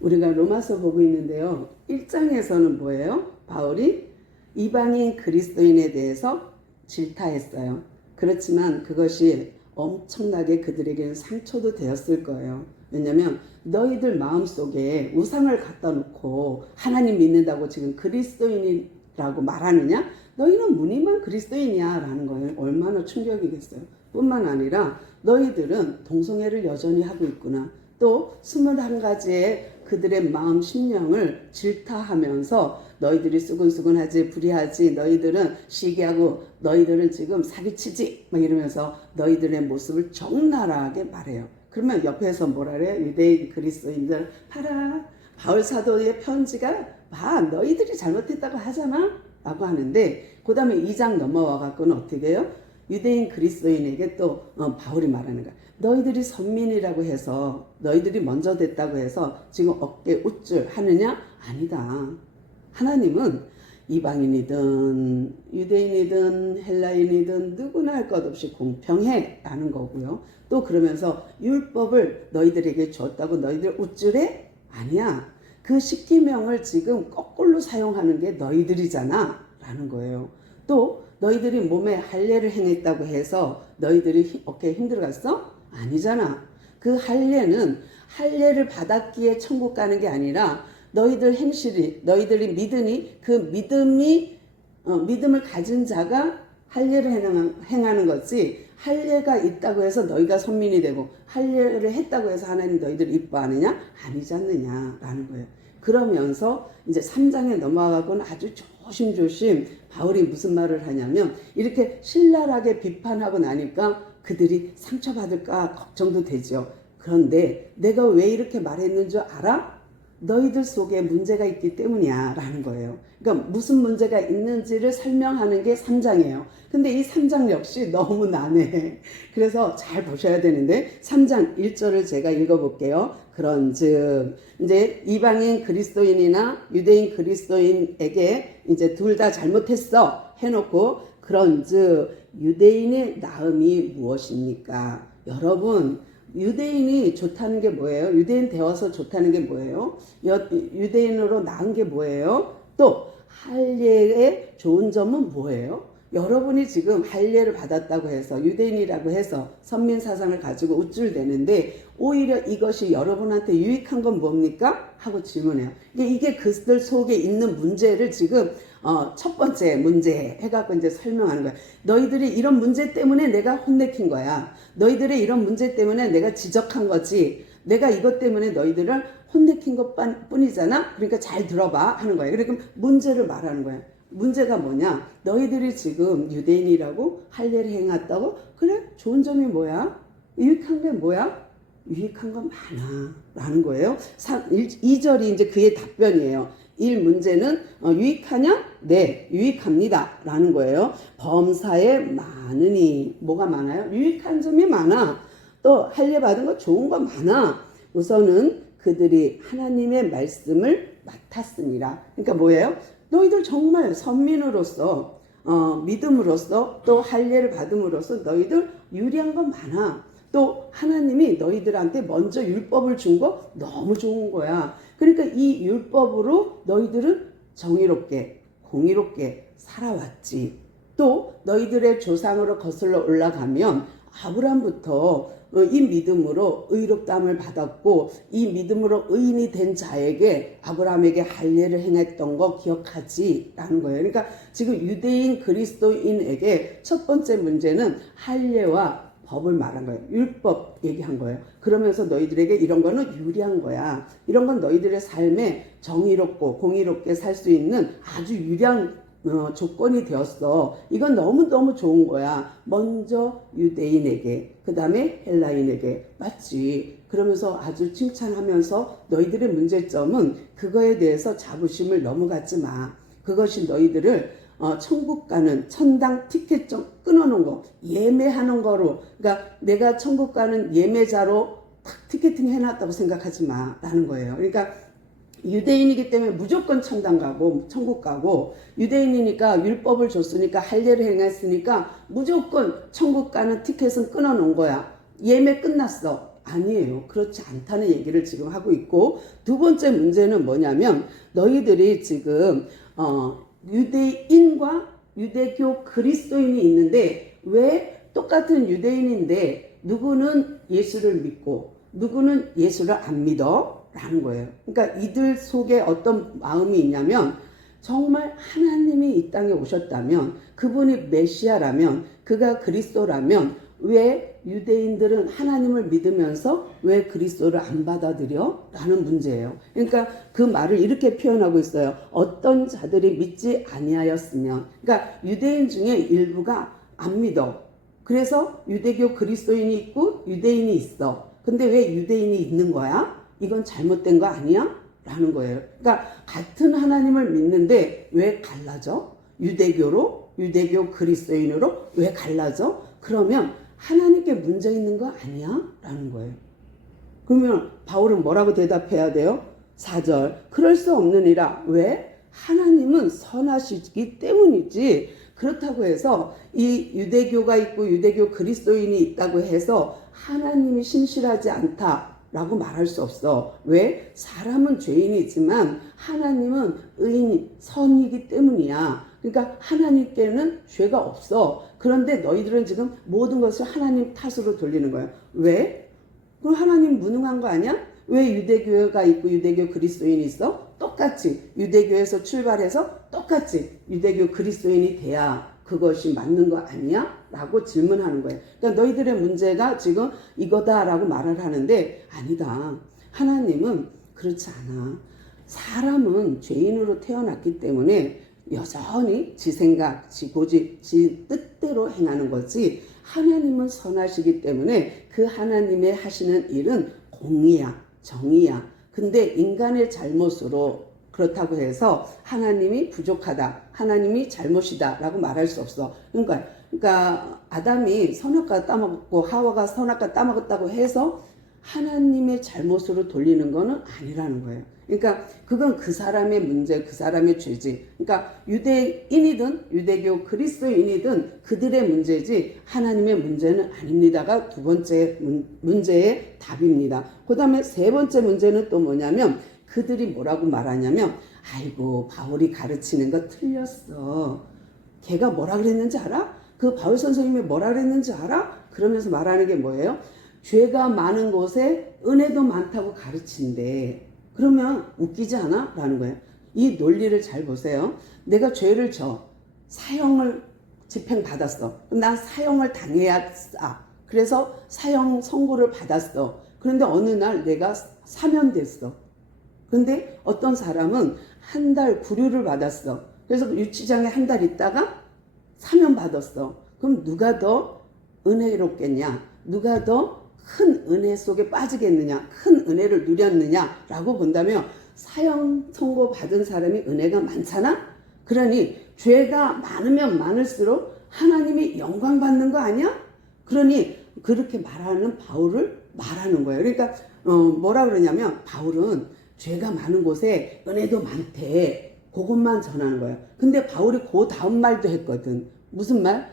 우리가 로마서 보고 있는데요. 1장에서는 뭐예요? 바울이 이방인 그리스도인에 대해서 질타했어요. 그렇지만 그것이 엄청나게 그들에게는 상처도 되었을 거예요. 왜냐면 너희들 마음속에 우상을 갖다 놓고 하나님 믿는다고 지금 그리스도인이라고 말하느냐? 너희는 무늬만 그리스도인이야 라는 거예요. 얼마나 충격이겠어요. 뿐만 아니라 너희들은 동성애를 여전히 하고 있구나. 또 21가지의 그들의 마음 심령을 질타하면서 너희들이 수근수근하지 불의하지 너희들은 시기하고 너희들은 지금 사기치지 막 이러면서 너희들의 모습을 적나라하게 말해요. 그러면 옆에서 뭐라 그래요? 유대인 그리스도인들 봐라, 바울 사도의 편지가 봐 너희들이 잘못했다고 하잖아 라고 하는데, 그 다음에 2장 넘어와 갖고는 어떻게 해요? 유대인 그리스도인에게 또 바울이 말하는 거야. 너희들이 선민이라고 해서 너희들이 먼저 됐다고 해서 지금 어깨 우쭐 하느냐? 아니다. 하나님은 이방인이든 유대인이든 헬라인이든 누구나 할 것 없이 공평해 라는 거고요. 또 그러면서 율법을 너희들에게 줬다고 너희들 우쭐해? 아니야. 그 10계명을 지금 거꾸로 사용하는 게 너희들이잖아 라는 거예요. 또 너희들이 몸에 할례를 행했다고 해서 너희들이 어깨에 힘들어갔어? 아니잖아. 그 할례를 받았기에 천국 가는 게 아니라 너희들 행실이, 너희들이 믿으니 그 믿음을 가진 자가 할례를 행하는 거지, 할례가 있다고 해서 너희가 선민이 되고 할례를 했다고 해서 하나님 너희들을 이뻐하느냐? 아니지 않느냐 라는 거예요. 그러면서 이제 3장에 넘어가고는 아주 조심조심 바울이 무슨 말을 하냐면, 이렇게 신랄하게 비판하고 나니까 그들이 상처받을까 걱정도 되죠. 그런데 내가 왜 이렇게 말했는 줄 알아? 너희들 속에 문제가 있기 때문이야 라는 거예요. 그러니까 무슨 문제가 있는지를 설명하는 게 3장이에요. 근데 이 3장 역시 너무 난해. 그래서 잘 보셔야 되는데 3장 1절을 제가 읽어볼게요. 그런즉 이제 이방인 그리스도인이나 유대인 그리스도인에게 이제 둘 다 잘못했어 해놓고, 그런즉 유대인의 나음이 무엇입니까? 여러분, 유대인이 좋다는 게 뭐예요? 유대인 되어서 좋다는 게 뭐예요? 유대인으로 나은 게 뭐예요? 또 할례의 좋은 점은 뭐예요? 여러분이 지금 할례를 받았다고 해서 유대인이라고 해서 선민사상을 가지고 우쭐대는데 오히려 이것이 여러분한테 유익한 건 뭡니까? 하고 질문해요. 이게 그들 속에 있는 문제를 지금 첫 번째 문제 해갖고 이제 설명하는 거야. 너희들이 이런 문제 때문에 내가 혼내킨 거야. 너희들의 이런 문제 때문에 내가 지적한 거지. 내가 이것 때문에 너희들을 혼내킨 것 뿐이잖아. 그러니까 잘 들어봐 하는 거예요. 그러니까 문제를 말하는 거예요. 문제가 뭐냐? 너희들이 지금 유대인이라고 할례를 행했다고? 그래? 좋은 점이 뭐야? 유익한 게 뭐야? 유익한 건 많아 라는 거예요. 2절이 이제 그의 답변이에요. 1 문제는 유익하냐? 네, 유익합니다 라는 거예요. 범사에 많으니, 뭐가 많아요? 유익한 점이 많아. 또 할례 받은 거 좋은 거 많아. 우선은 그들이 하나님의 말씀을 맡았습니다. 그러니까 뭐예요? 너희들 정말 선민으로서 믿음으로써 또 할례를 받음으로써 너희들 유리한 건 많아. 또 하나님이 너희들한테 먼저 율법을 준 거 너무 좋은 거야. 그러니까 이 율법으로 너희들은 정의롭게 공의롭게 살아왔지. 또 너희들의 조상으로 거슬러 올라가면 아브라함부터 이 믿음으로 의롭다함을 받았고 이 믿음으로 의인이 된 자에게 아브라함에게 할례를 행했던 거 기억하지 라는 거예요. 그러니까 지금 유대인 그리스도인에게 첫 번째 문제는 할례와 법을 말한 거예요. 율법 얘기한 거예요. 그러면서 너희들에게 이런 거는 유리한 거야. 이런 건 너희들의 삶에 정의롭고 공의롭게 살 수 있는 아주 유리한 조건이 되었어. 이건 너무너무 좋은 거야. 먼저 유대인에게, 그 다음에 헬라인에게. 맞지? 그러면서 아주 칭찬하면서 너희들의 문제점은 그거에 대해서 자부심을 너무 갖지 마. 그것이 너희들을 천국 가는 천당 티켓 좀 끊어놓은 거, 예매하는 거로, 그러니까 내가 천국 가는 예매자로 탁 티켓팅 해놨다고 생각하지 마 라는 거예요. 그러니까 유대인이기 때문에 무조건 천당 가고 천국 가고, 유대인이니까 율법을 줬으니까 할례를 행했으니까 무조건 천국 가는 티켓은 끊어놓은 거야. 예매 끝났어. 아니에요. 그렇지 않다는 얘기를 지금 하고 있고, 두 번째 문제는 뭐냐면 너희들이 지금 유대인과 유대교 그리스도인이 있는데 왜 똑같은 유대인인데 누구는 예수를 믿고 누구는 예수를 안 믿어? 라는 거예요. 그러니까 이들 속에 어떤 마음이 있냐면 정말 하나님이 이 땅에 오셨다면 그분이 메시아라면 그가 그리스도라면 왜 유대인들은 하나님을 믿으면서 왜 그리스도를 안 받아들여? 라는 문제예요. 그러니까 그 말을 이렇게 표현하고 있어요. 어떤 자들이 믿지 아니하였으면, 그러니까 유대인 중에 일부가 안 믿어. 그래서 유대교 그리스도인이 있고 유대인이 있어. 근데 왜 유대인이 있는 거야? 이건 잘못된 거 아니야? 라는 거예요. 그러니까 같은 하나님을 믿는데 왜 갈라져? 유대교로, 유대교 그리스도인으로 왜 갈라져? 그러면 하나님께 문제 있는 거 아니야? 라는 거예요. 그러면 바울은 뭐라고 대답해야 돼요? 4절. 그럴 수 없느니라. 왜? 하나님은 선하시기 때문이지. 그렇다고 해서 이 유대교가 있고 유대교 그리스도인이 있다고 해서 하나님이 신실하지 않다라고 말할 수 없어. 왜? 사람은 죄인이지만 하나님은 의인, 선이기 때문이야. 그러니까 하나님께는 죄가 없어. 그런데 너희들은 지금 모든 것을 하나님 탓으로 돌리는 거예요. 왜? 그럼 하나님 무능한 거 아니야? 왜 유대교가 있고 유대교 그리스도인이 있어? 똑같이 유대교에서 출발해서 똑같이 유대교 그리스도인이 돼야 그것이 맞는 거 아니야? 라고 질문하는 거예요. 그러니까 너희들의 문제가 지금 이거다라고 말을 하는데 아니다. 하나님은 그렇지 않아. 사람은 죄인으로 태어났기 때문에 여전히 지 생각, 지 고집, 지 뜻대로 행하는 거지 하나님은 선하시기 때문에 그 하나님의 하시는 일은 공의야, 정의야. 근데 인간의 잘못으로 그렇다고 해서 하나님이 부족하다, 하나님이 잘못이다 라고 말할 수 없어. 그러니까 아담이 선악과 따먹었고 하와가 선악과 따먹었다고 해서 하나님의 잘못으로 돌리는 거는 아니라는 거예요. 그러니까 그건 그 사람의 문제, 그 사람의 죄지. 그러니까 유대인이든 유대교 그리스도인이든 그들의 문제지 하나님의 문제는 아닙니다가 두 번째 문제의 답입니다. 그 다음에 세 번째 문제는 또 뭐냐면 그들이 뭐라고 말하냐면 아이고 바울이 가르치는 거 틀렸어. 걔가 뭐라 그랬는지 알아? 그 바울 선생님이 뭐라 그랬는지 알아? 그러면서 말하는 게 뭐예요? 죄가 많은 곳에 은혜도 많다고 가르친대. 그러면 웃기지 않아? 라는 거예요. 이 논리를 잘 보세요. 내가 죄를 져. 사형을 집행받았어. 그럼 난 사형을 당해야 싸. 그래서 사형 선고를 받았어. 그런데 어느 날 내가 사면됐어. 근데 어떤 사람은 한 달 구류를 받았어. 그래서 유치장에 한 달 있다가 사면받았어. 그럼 누가 더 은혜롭겠냐? 누가 더 큰 은혜 속에 빠지겠느냐, 큰 은혜를 누렸느냐 라고 본다면 사형 선고 받은 사람이 은혜가 많잖아. 그러니 죄가 많으면 많을수록 하나님이 영광 받는 거 아니야? 그러니 그렇게 말하는 바울을 말하는 거예요. 그러니까 뭐라 그러냐면 바울은 죄가 많은 곳에 은혜도 많대. 그것만 전하는 거예요. 근데 바울이 그 다음 말도 했거든. 무슨 말?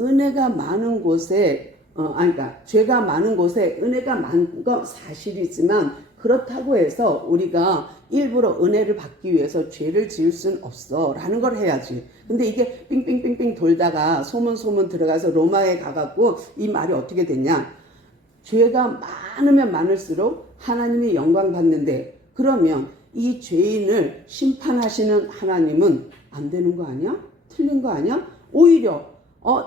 은혜가 많은 곳에 그러니까 죄가 많은 곳에 은혜가 많은 건 사실이지만 그렇다고 해서 우리가 일부러 은혜를 받기 위해서 죄를 지을 수는 없어 라는 걸 해야지. 근데 이게 삥삥삥삥 돌다가 소문 들어가서 로마에 가갖고 이 말이 어떻게 됐냐. 죄가 많으면 많을수록 하나님이 영광 받는데 그러면 이 죄인을 심판하시는 하나님은 안 되는 거 아니야? 틀린 거 아니야? 오히려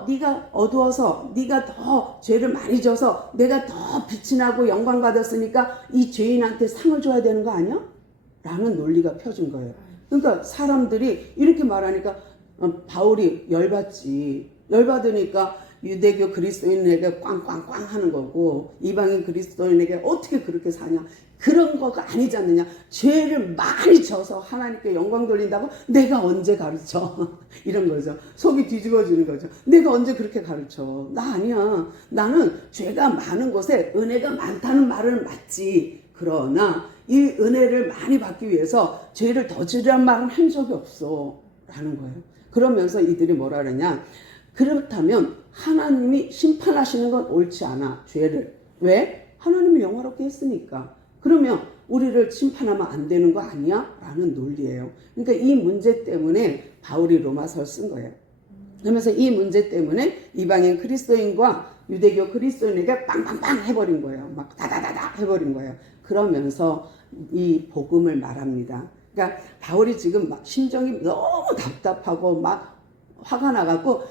네가 어두워서 네가 더 죄를 많이 져서 내가 더 빛이 나고 영광 받았으니까 이 죄인한테 상을 줘야 되는 거 아니야? 라는 논리가 펴진 거예요. 그러니까 사람들이 이렇게 말하니까 바울이 열받지. 열받으니까 유대교 그리스도인에게 꽝꽝꽝 하는 거고 이방인 그리스도인에게 어떻게 그렇게 사냐. 그런 거가 아니지 않느냐. 죄를 많이 져서 하나님께 영광 돌린다고 내가 언제 가르쳐. 이런 거죠. 속이 뒤집어지는 거죠. 내가 언제 그렇게 가르쳐. 나 아니야. 나는 죄가 많은 곳에 은혜가 많다는 말은 맞지. 그러나 이 은혜를 많이 받기 위해서 죄를 더 지으란 말은 한 적이 없어. 라는 거예요. 그러면서 이들이 뭐라 그러냐. 그렇다면 하나님이 심판하시는 건 옳지 않아. 죄를. 왜? 하나님이 영화롭게 했으니까. 그러면 우리를 심판하면 안 되는 거 아니야? 라는 논리예요. 그러니까 이 문제 때문에 바울이 로마서를 쓴 거예요. 그러면서 이 문제 때문에 이방인 그리스도인과 유대교 그리스도인에게 빵빵빵 해버린 거예요. 막 다다다다 해버린 거예요. 그러면서 이 복음을 말합니다. 그러니까 바울이 지금 막 심정이 너무 답답하고 막 화가 나갖고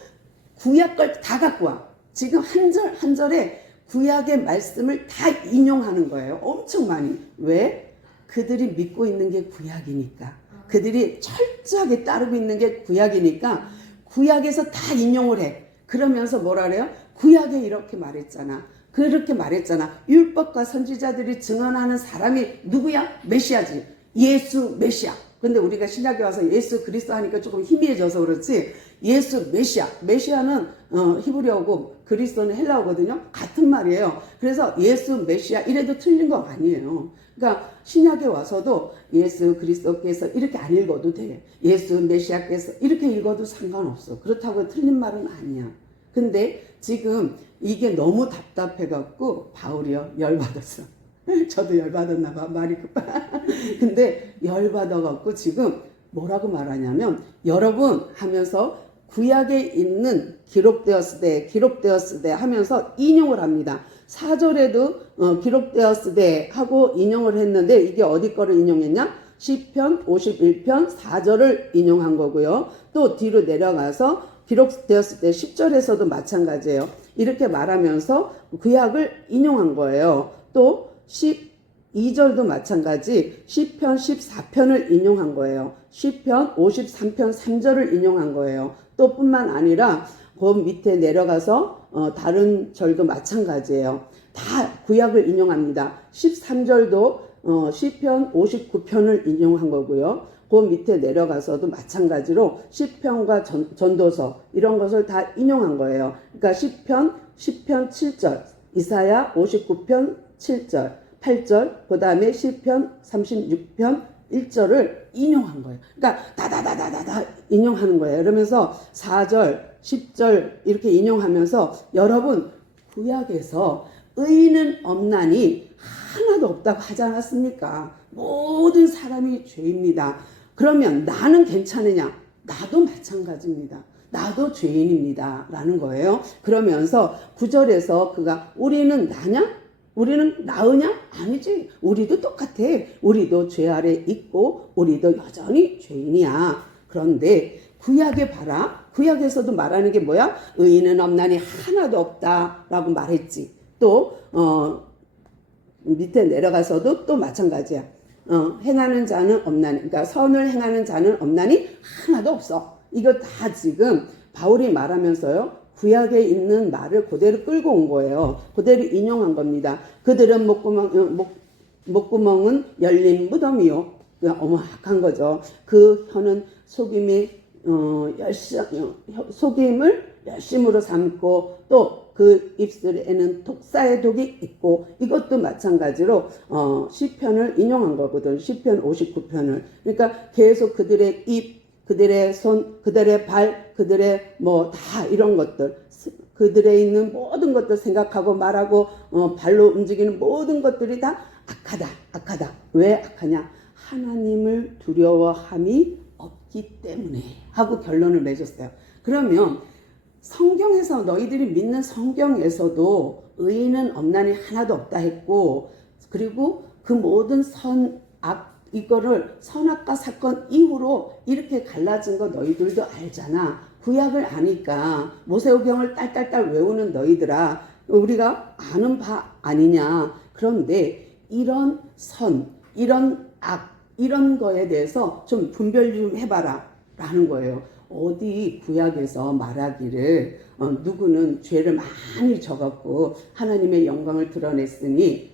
구약 걸 다 갖고 와. 지금 한 절 한 절에 구약의 말씀을 다 인용하는 거예요. 엄청 많이. 왜? 그들이 믿고 있는 게 구약이니까. 그들이 철저하게 따르고 있는 게 구약이니까 구약에서 다 인용을 해. 그러면서 뭐라 그래요? 구약에 이렇게 말했잖아. 그렇게 말했잖아. 율법과 선지자들이 증언하는 사람이 누구야? 메시아지. 예수 메시아. 근데 우리가 신약에 와서 예수 그리스도 하니까 조금 희미해져서 그렇지, 예수 메시아. 메시아는 히브리어고 그리스도는 헬라어거든요. 같은 말이에요. 그래서 예수 메시아 이래도 틀린 거 아니에요. 그러니까 신약에 와서도 예수 그리스도께서 이렇게 안 읽어도 돼. 예수 메시아께서 이렇게 읽어도 상관없어. 그렇다고 틀린 말은 아니야. 근데 지금 이게 너무 답답해갖고 바울이요 열받았어. 저도 열받았나 봐. 말이 급하. 근데 열받아갖고 지금 뭐라고 말하냐면, 여러분 하면서 구약에 있는 기록되었을 때 하면서 인용을 합니다. 4절에도 기록되었을 때 하고 인용을 했는데, 이게 어디 거를 인용했냐? 시편 51편 4절을 인용한 거고요. 또 뒤로 내려가서 기록되었을 때 10절에서도 마찬가지예요. 이렇게 말하면서 구약을 인용한 거예요. 또 12절도 마찬가지 시편 14편을 인용한 거예요. 시편 53편 3절을 인용한 거예요. 또 뿐만 아니라 그 밑에 내려가서 다른 절도 마찬가지예요. 다 구약을 인용합니다. 13절도 시편 59편을 인용한 거고요. 그 밑에 내려가서도 마찬가지로 시편과 전도서 이런 것을 다 인용한 거예요. 그러니까 시편 7절, 이사야 59편 7절, 8절, 그 다음에 시편 36편 1절을 인용한 거예요. 그러니까 다다다다다다 인용하는 거예요. 그러면서 4절, 10절 이렇게 인용하면서, 여러분 구약에서 의인은 없나니 하나도 없다고 하지 않았습니까? 모든 사람이 죄입니다. 그러면 나는 괜찮으냐? 나도 마찬가지입니다. 나도 죄인입니다. 라는 거예요. 그러면서 9절에서 그가 우리는 나냐? 우리는 나으냐? 아니지. 우리도 똑같아. 우리도 죄 아래 있고 우리도 여전히 죄인이야. 그런데 구약에 봐라. 구약에서도 말하는 게 뭐야? 의인은 없나니 하나도 없다라고 말했지. 또 밑에 내려가서도 또 마찬가지야. 행하는 자는 없나니, 그러니까 선을 행하는 자는 없나니 하나도 없어. 이거 다 지금 바울이 말하면서요, 구약에 있는 말을 그대로 끌고 온 거예요. 그대로 인용한 겁니다. 그들은 목구멍은 열린 무덤이요. 어마악한 거죠. 그 혀는 속임을 열심으로 삼고, 또 그 입술에는 독사의 독이 있고, 이것도 마찬가지로 시편을 인용한 거거든. 시편 59편을. 그러니까 계속 그들의 입, 그들의 손, 그들의 발, 그들의 뭐 다 이런 것들, 그들의 있는 모든 것들 생각하고 말하고 발로 움직이는 모든 것들이 다 악하다. 왜 악하냐? 하나님을 두려워함이 없기 때문에 하고 결론을 맺었어요. 그러면 성경에서, 너희들이 믿는 성경에서도 의인은 없나니 하나도 없다 했고, 그리고 그 모든 이거를 선악과 사건 이후로 이렇게 갈라진 거 너희들도 알잖아. 구약을 아니까 모세오경을 딸딸딸 외우는 너희들아, 우리가 아는 바 아니냐. 그런데 이런 선, 이런 악, 이런 거에 대해서 좀 분별 좀 해봐라 라는 거예요. 어디 구약에서 말하기를 누구는 죄를 많이 져갖고 하나님의 영광을 드러냈으니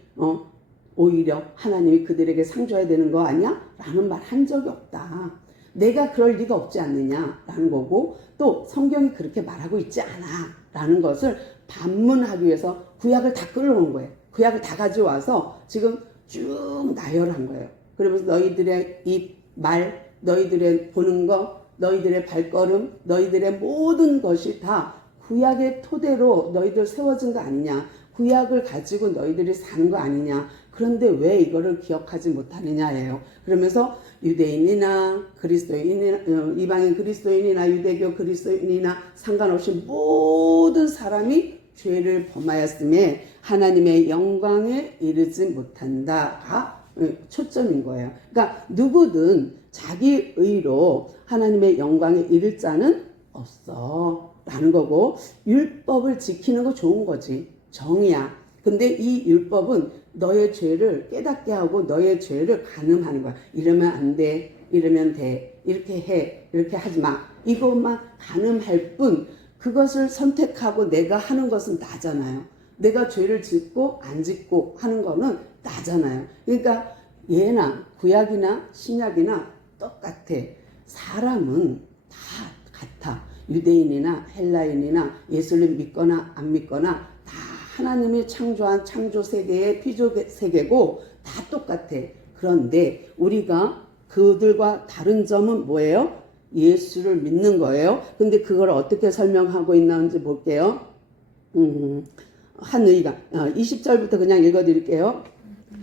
오히려 하나님이 그들에게 상 줘야 되는 거 아니야? 라는 말 한 적이 없다. 내가 그럴 리가 없지 않느냐 라는 거고, 또 성경이 그렇게 말하고 있지 않아 라는 것을 반문하기 위해서 구약을 다 끌어온 거예요. 구약을 다 가져와서 지금 쭉 나열한 거예요. 그러면서 너희들의 입, 말, 너희들의 보는 거, 너희들의 발걸음, 너희들의 모든 것이 다 구약의 토대로 너희들 세워진 거 아니냐. 구약을 가지고 너희들이 사는 거 아니냐. 그런데 왜 이거를 기억하지 못하느냐예요. 그러면서 유대인이나 그리스도인이나 이방인 그리스도인이나 유대교 그리스도인이나 상관없이 모든 사람이 죄를 범하였음에 하나님의 영광에 이르지 못한다가 초점인 거예요. 그러니까 누구든 자기 의로 하나님의 영광에 이를 자는 없어 라는 거고, 율법을 지키는 거 좋은 거지, 정의야. 근데 이 율법은 너의 죄를 깨닫게 하고 너의 죄를 가늠하는 거야. 이러면 안 돼, 이러면 돼, 이렇게 해, 이렇게 하지 마, 이것만 가늠할 뿐, 그것을 선택하고 내가 하는 것은 나잖아요. 내가 죄를 짓고 안 짓고 하는 거는 나잖아요. 그러니까 예나 구약이나 신약이나 똑같아. 사람은 다 같아. 유대인이나 헬라인이나 예수를 믿거나 안 믿거나 다 하나님이 창조한 창조 세계의 피조 세계고 다 똑같아. 그런데 우리가 그들과 다른 점은 뭐예요? 예수를 믿는 거예요. 근데 그걸 어떻게 설명하고 있는지 볼게요. 한 의가 20절부터 그냥 읽어드릴게요.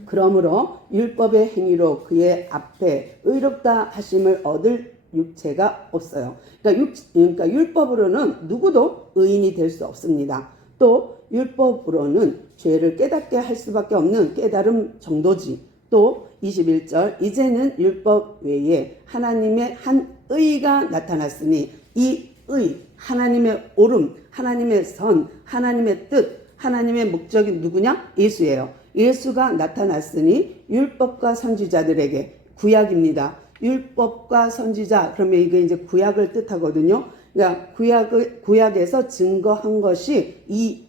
그러므로 율법의 행위로 그의 앞에 의롭다 하심을 얻을 육체가 없어요. 그러니까 율법으로는 누구도 의인이 될 수 없습니다. 또 율법으로는 죄를 깨닫게 할 수밖에 없는 깨달음 정도지. 또 21절 이제는 율법 외에 하나님의 한 의가 나타났으니 이 의, 하나님의 옳음, 하나님의 선, 하나님의 뜻, 하나님의 목적이 누구냐? 예수예요. 예수가 나타났으니 율법과 선지자들에게, 구약입니다. 율법과 선지자, 그러면 이게 이제 구약을 뜻하거든요. 그러니까 구약에서 증거한 것이 이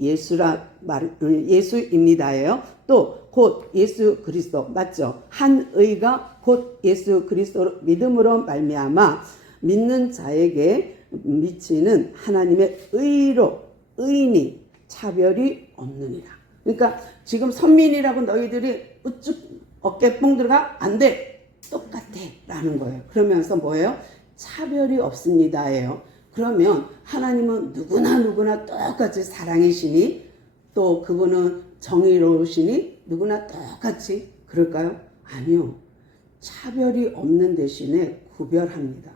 예수입니다예요. 또 곧 예수 그리스도, 맞죠? 한 의가 곧 예수 그리스도 믿음으로 말미암아 믿는 자에게 미치는 하나님의 의로 의인이 차별이 없느니라. 그러니까 지금 선민이라고 너희들이 우측 어깨 뽕 들어가 안 돼, 똑같아 라는 거예요. 그러면서 뭐예요? 차별이 없습니다예요. 그러면 하나님은 누구나 똑같이 사랑이시니, 또 그분은 정의로우시니 누구나 똑같이 그럴까요? 아니요. 차별이 없는 대신에 구별합니다.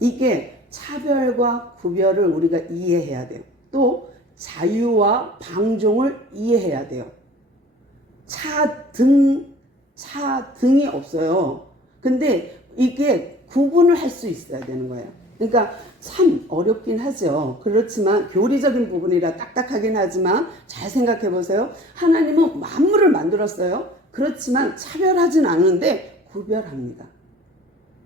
이게 차별과 구별을 우리가 이해해야 돼요. 또 자유와 방종을 이해해야 돼요. 차등이 없어요. 근데 이게 구분을 할 수 있어야 되는 거예요. 그러니까 참 어렵긴 하죠. 그렇지만 교리적인 부분이라 딱딱하긴 하지만 잘 생각해 보세요. 하나님은 만물을 만들었어요. 그렇지만 차별하진 않은데 구별합니다.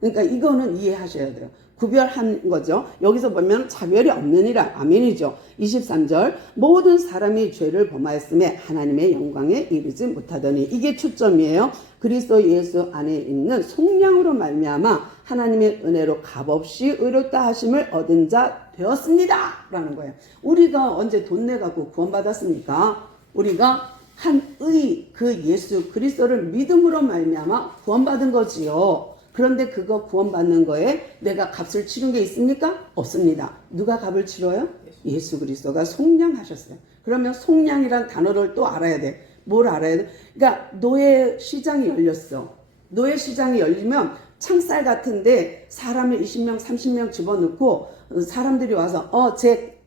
그러니까 이거는 이해하셔야 돼요. 구별한 거죠. 여기서 보면 차별이 없느니라. 아멘이죠. 23절 모든 사람이 죄를 범하였음에 하나님의 영광에 이르지 못하더니, 이게 초점이에요. 그리스도 예수 안에 있는 속량으로 말미암아 하나님의 은혜로 값없이 의롭다 하심을 얻은 자 되었습니다 라는 거예요. 우리가 언제 돈 내갖고 구원받았습니까? 우리가 한 의, 그 예수 그리스도를 믿음으로 말미암아 구원받은 거지요. 그런데 그거 구원받는 거에 내가 값을 치른 게 있습니까? 없습니다. 누가 값을 치러요? 예수 그리스도가 속량하셨어요. 그러면 속량이란 단어를 또 알아야 돼. 뭘 알아야 돼? 그러니까 노예 시장이 열렸어. 노예 시장이 열리면 창살 같은데 사람을 20명 30명 집어넣고 사람들이 와서 쟤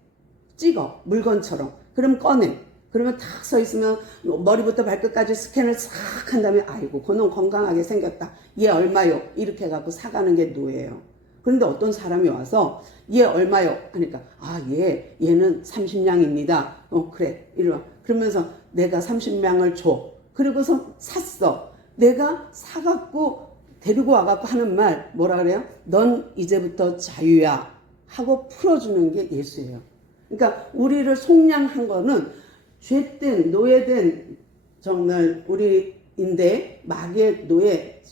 찍어, 물건처럼. 그럼 꺼내. 그러면 탁 서 있으면 머리부터 발끝까지 스캔을 싹 한 다음에 아이고 그놈 건강하게 생겼다, 얘 얼마요? 이렇게 해갖고 사가는 게 노예예요. 그런데 어떤 사람이 와서 얘 얼마요? 하니까 얘는 30냥입니다. 그래 이리 그러면서 내가 30냥을 줘. 그리고서 샀어. 내가 사갖고 데리고 와갖고 하는 말 뭐라 그래요? 넌 이제부터 자유야 하고 풀어주는 게 예수예요. 그러니까 우리를 속량한 거는 죄된 노예된 정말 우리인데 마귀의 노예,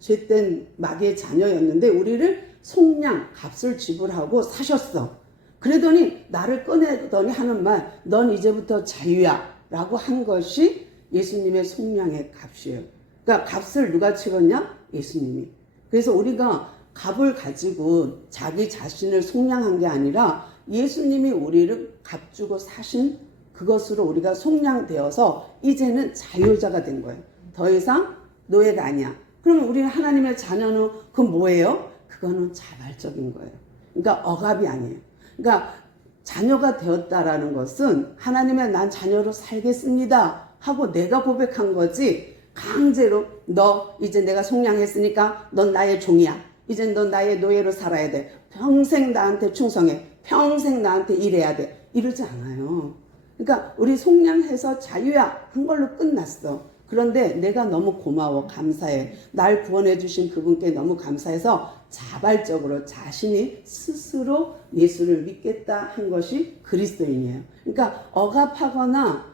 죄된 마귀의 자녀였는데 우리를 속량, 값을 지불하고 사셨어. 그러더니 나를 꺼내더니 하는 말, 넌 이제부터 자유야 라고 한 것이 예수님의 속량의 값이에요. 그러니까 값을 누가 치렀냐? 예수님이. 그래서 우리가 값을 가지고 자기 자신을 속량한 게 아니라 예수님이 우리를 값 주고 사신 그것으로 우리가 속량되어서 이제는 자유자가 된 거예요. 더 이상 노예가 아니야. 그러면 우리는 하나님의 자녀는 그건 뭐예요? 그거는 자발적인 거예요. 그러니까 억압이 아니에요. 그러니까 자녀가 되었다라는 것은 하나님의 난 자녀로 살겠습니다 하고 내가 고백한 거지, 강제로 너 이제 내가 속량했으니까 넌 나의 종이야. 이제 넌 나의 노예로 살아야 돼. 평생 나한테 충성해. 평생 나한테 일해야 돼. 이러지 않아요. 그러니까 우리 속량해서 자유야 한 걸로 끝났어. 그런데 내가 너무 고마워, 감사해. 날 구원해 주신 그분께 너무 감사해서 자발적으로 자신이 스스로 예수를 믿겠다 한 것이 그리스도인이에요. 그러니까 억압하거나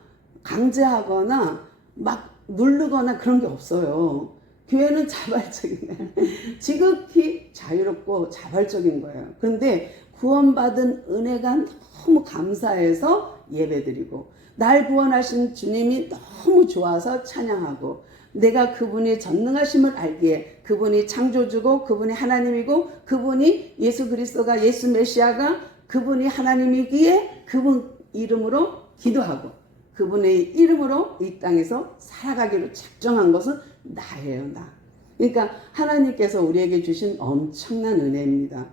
강제하거나 막 누르거나 그런 게 없어요. 교회는 자발적이네. 지극히 자유롭고 자발적인 거예요. 그런데 구원받은 은혜가 너무 감사해서 예배드리고, 날 구원하신 주님이 너무 좋아서 찬양하고, 내가 그분이 전능하심을 알기에 그분이 창조주고 그분이 하나님이고 그분이 예수 그리스도가 예수 메시아가 그분이 하나님이기에 그분 이름으로 기도하고 그분의 이름으로 이 땅에서 살아가기로 작정한 것은 나예요, 나. 그러니까 하나님께서 우리에게 주신 엄청난 은혜입니다.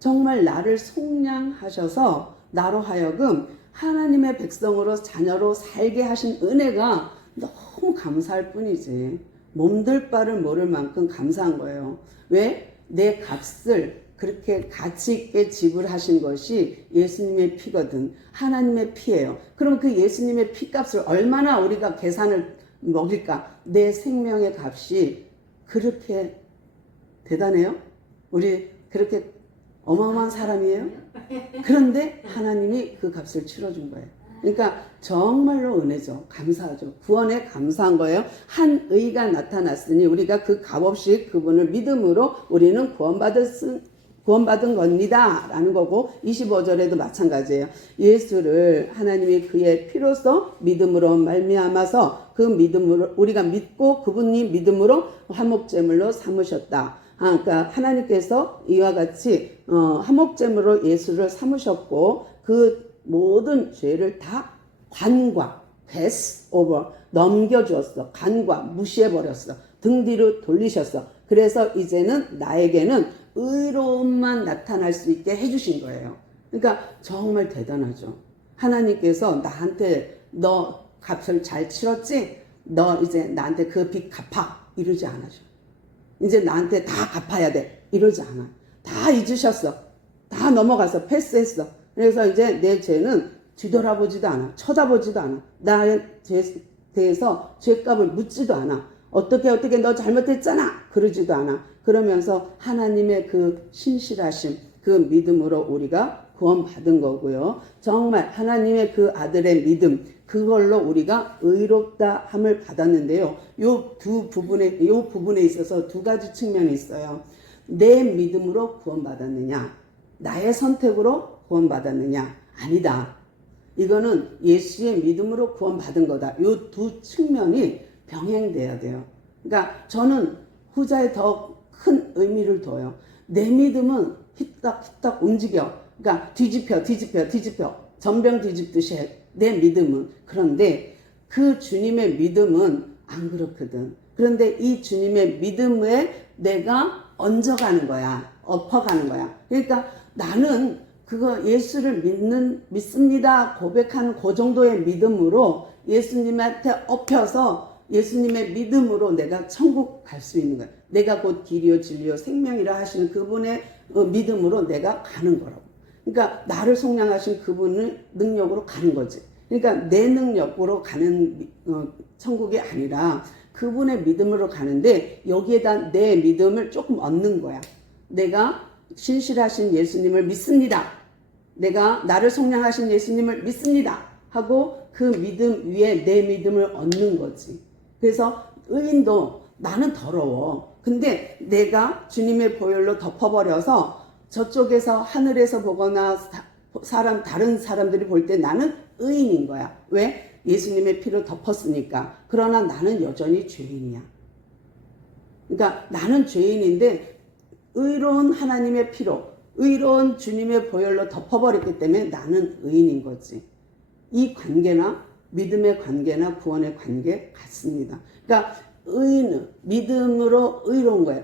정말 나를 속량하셔서 나로 하여금 하나님의 백성으로 자녀로 살게 하신 은혜가 너무 감사할 뿐이지 몸둘 바를 모를 만큼 감사한 거예요. 왜? 내 값을 그렇게 가치 있게 지불하신 것이 예수님의 피거든. 하나님의 피예요. 그럼 그 예수님의 피값을 얼마나 우리가 계산을 먹일까? 내 생명의 값이 그렇게 대단해요? 우리 그렇게 어마어마한 사람이에요? 그런데 하나님이 그 값을 치러준 거예요. 그러니까 정말로 은혜죠. 감사하죠. 구원에 감사한 거예요. 한 의가 나타났으니 우리가 그 값없이 그분을 믿음으로 우리는 구원받은 겁니다 라는 거고, 25절에도 마찬가지예요. 예수를 하나님이 그의 피로써 믿음으로 말미암아서 그 믿음으로 우리가 믿고 그분이 믿음으로 화목제물로 삼으셨다. 그러니까 하나님께서 이와 같이 화목제물로 예수를 삼으셨고 그 모든 죄를 다 관과 pass over 넘겨주었어. 관과 무시해버렸어. 등 뒤로 돌리셨어. 그래서 이제는 나에게는 의로움만 나타날 수 있게 해주신 거예요. 그러니까 정말 대단하죠. 하나님께서 나한테 너 값을 잘 치렀지? 너 이제 나한테 그 빚 갚아. 이러지 않아죠. 이제 나한테 다 갚아야 돼. 이러지 않아. 다 잊으셨어. 다 넘어가서 패스했어. 그래서 이제 내 죄는 뒤돌아보지도 않아. 쳐다보지도 않아. 나에 대해서 죄값을 묻지도 않아. 어떻게 너 잘못했잖아. 그러지도 않아. 그러면서 하나님의 그 신실하심, 그 믿음으로 우리가 구원받은 거고요. 정말 하나님의 그 아들의 믿음, 그걸로 우리가 의롭다 함을 받았는데요. 요 부분에 있어서 두 가지 측면이 있어요. 내 믿음으로 구원받았느냐, 나의 선택으로 구원받았느냐, 아니다. 이거는 예수의 믿음으로 구원받은 거다. 요 두 측면이 병행돼야 돼요. 그러니까 저는 후자에 더 큰 의미를 둬요. 내 믿음은 휘딱휘딱 움직여. 그러니까 뒤집혀. 전병 뒤집듯이 해. 내 믿음은. 그런데 그 주님의 믿음은 안 그렇거든. 그런데 이 주님의 믿음에 내가 얹어가는 거야. 엎어가는 거야. 그러니까 나는 그거 예수를 믿습니다 고백하는 그 정도의 믿음으로 예수님한테 엎혀서 예수님의 믿음으로 내가 천국 갈 수 있는 거야. 내가 곧 길이요 진리요 생명이라 하시는 그분의 믿음으로 내가 가는 거라고. 그러니까 나를 속량하신 그분의 능력으로 가는 거지. 그러니까 내 능력으로 가는 천국이 아니라 그분의 믿음으로 가는데 여기에다 내 믿음을 조금 얹는 거야. 내가 신실하신 예수님을 믿습니다. 내가 나를 속량하신 예수님을 믿습니다 하고 그 믿음 위에 내 믿음을 얹는 거지. 그래서 의인도 나는 더러워. 근데 내가 주님의 보혈로 덮어버려서 저쪽에서 하늘에서 보거나 다른 사람들이 볼 때 나는 의인인 거야. 왜? 예수님의 피로 덮었으니까. 그러나 나는 여전히 죄인이야. 그러니까 나는 죄인인데 의로운 하나님의 피로, 의로운 주님의 보혈로 덮어버렸기 때문에 나는 의인인 거지. 이 관계나 믿음의 관계나 구원의 관계 같습니다. 그러니까 의는 믿음으로 의로운 거예요.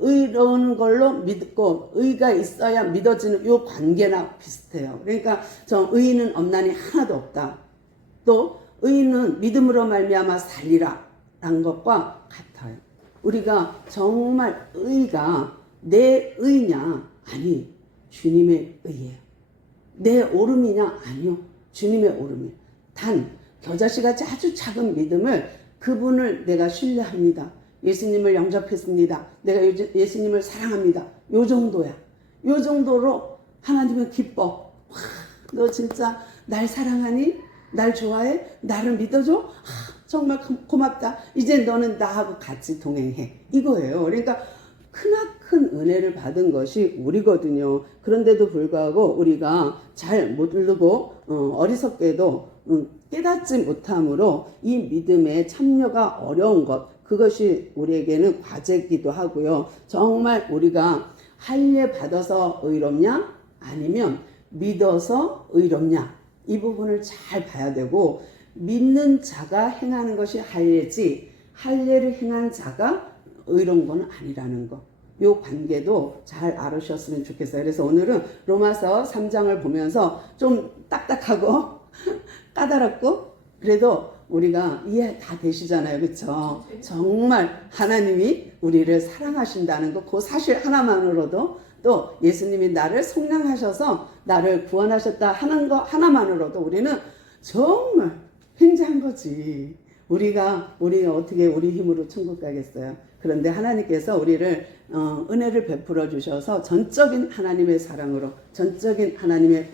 의로운 걸로 믿고 의가 있어야 믿어지는 요 관계나 비슷해요. 그러니까 저 의는 없나니 하나도 없다. 또 의는 믿음으로 말미암아 살리라 라는 것과 같아요. 우리가 정말 의가 내 의냐? 아니, 주님의 의예요. 내 오름이냐? 아니요, 주님의 오름이에요. 단 겨자씨같이 아주 작은 믿음을 그분을 내가 신뢰합니다. 예수님을 영접했습니다. 내가 예수님을 사랑합니다. 요 정도야. 요 정도로 하나님은 기뻐. 와, 너 진짜 날 사랑하니? 날 좋아해? 나를 믿어줘? 정말 고맙다. 이제 너는 나하고 같이 동행해. 이거예요. 그러니까 크나큰 은혜를 받은 것이 우리거든요. 그런데도 불구하고 우리가 잘 모르고 어리석게도 깨닫지 못함으로 이 믿음에 참여가 어려운 것, 그것이 우리에게는 과제이기도 하고요. 정말 우리가 할례 받아서 의롭냐? 아니면 믿어서 의롭냐? 이 부분을 잘 봐야 되고, 믿는 자가 행하는 것이 할례지 할례를 행한 자가 의로운 건 아니라는 거. 요 관계도 잘 알으셨으면 좋겠어요. 그래서 오늘은 로마서 3장을 보면서 좀 딱딱하고 까다롭고 그래도 우리가 이해 다 되시잖아요. 그렇죠? 정말 하나님이 우리를 사랑하신다는 거, 그 사실 하나만으로도, 또 예수님이 나를 속량하셔서 나를 구원하셨다 하는 거 하나만으로도 우리는 정말 굉장한 거지. 우리 어떻게 우리 힘으로 천국 가겠어요? 그런데 하나님께서 우리를 은혜를 베풀어 주셔서 전적인 하나님의 사랑으로, 전적인 하나님의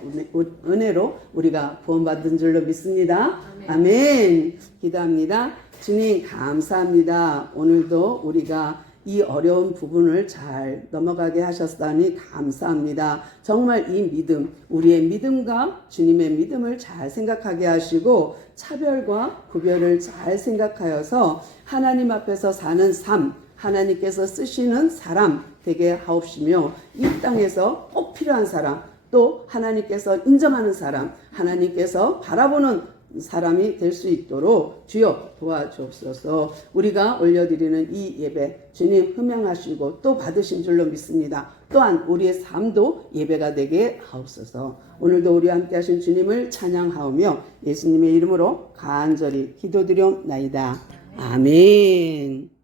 은혜로 우리가 구원받은 줄로 믿습니다. 아멘. 기도합니다. 주님 감사합니다. 오늘도 우리가 이 어려운 부분을 잘 넘어가게 하셨다니 감사합니다. 정말 이 믿음, 우리의 믿음과 주님의 믿음을 잘 생각하게 하시고 차별과 구별을 잘 생각하여서 하나님 앞에서 사는 삶, 하나님께서 쓰시는 사람 되게 하옵시며, 이 땅에서 꼭 필요한 사람, 또 하나님께서 인정하는 사람, 하나님께서 바라보는 사람이 될 수 있도록 주여 도와주옵소서. 우리가 올려드리는 이 예배 주님 흠양하시고 또 받으신 줄로 믿습니다. 또한 우리의 삶도 예배가 되게 하옵소서. 오늘도 우리와 함께 하신 주님을 찬양하오며 예수님의 이름으로 간절히 기도드리옵나이다. 아멘.